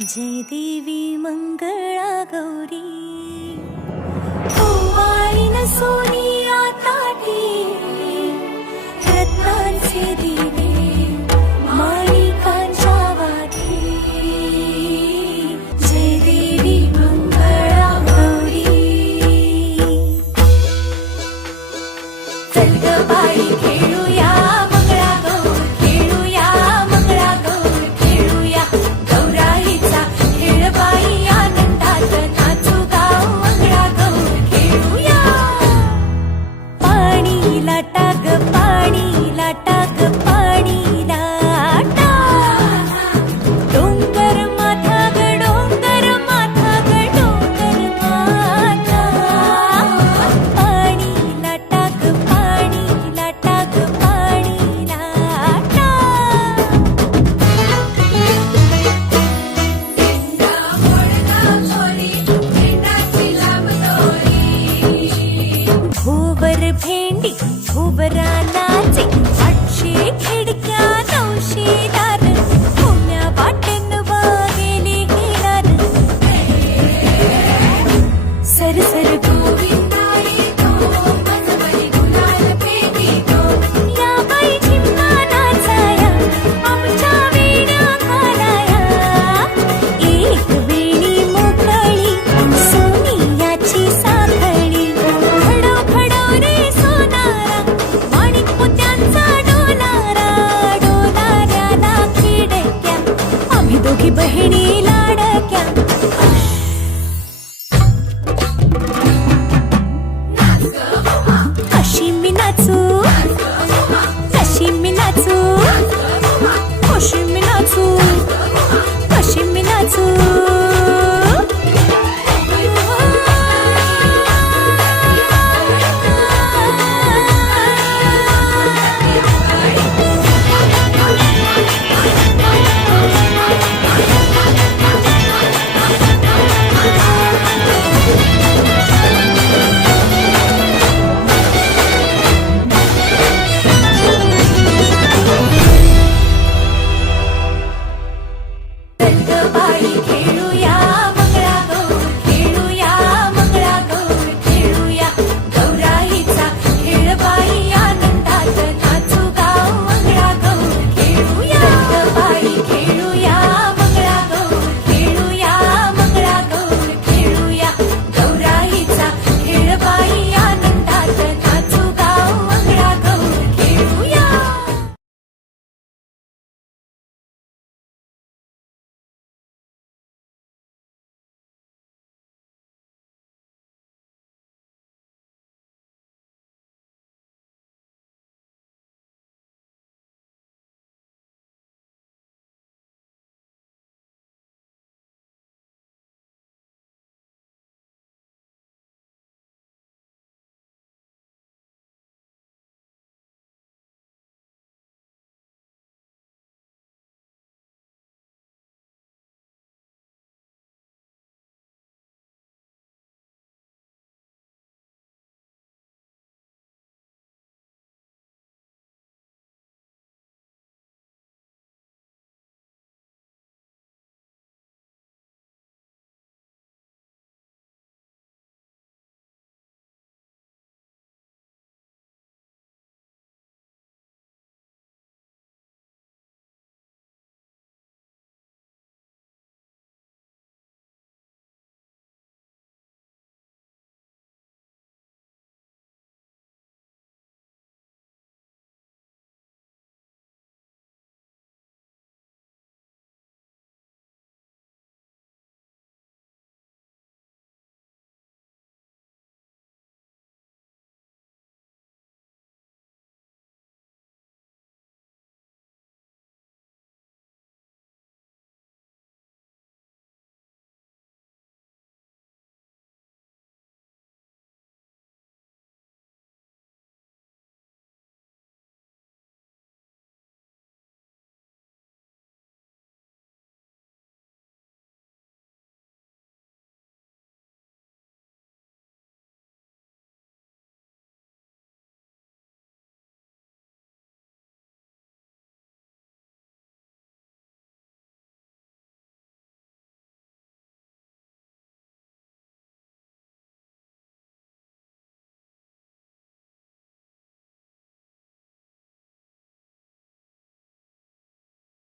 जय देवी मंगळा गौरी ओवाळीन सोनिया ताटी रत्नांचे दिवे माणिकांच्या वाटी जय देवी मंगळा गौरी चल ग बाई खेळूया मंगळागौर खेळूया मंगळागौर खेळूया गौराईचा खेळ बाई आनंदात नाचू गाव मंगळागौर खेळूया पाणी लाटा ग पाणी लाटा ग पाणी लाटा डोंगर माथा ग डोंगर माथा ग डोंगर माथा पाणी लाटा ग पाणी लाटा ग पाणी लाटा भुवर भेंडी भुवरा नाचे 800 खिडक्या 900 दार पुण्या वाटेन वागेले हिरार सर सर गोविंदाई तो मनवरी गुलाल पेटी तो या बाई झिम्मा नाचाया आमच्या वेड्या घालाया एक वेणी मोकळी सोनियाची साखळी खडो खडो रे सोनारा माणिक मोत्यांचा डोलारा डोलाऱ्याला खिडक्या आम्ही दोघी बहिणी लाडक्या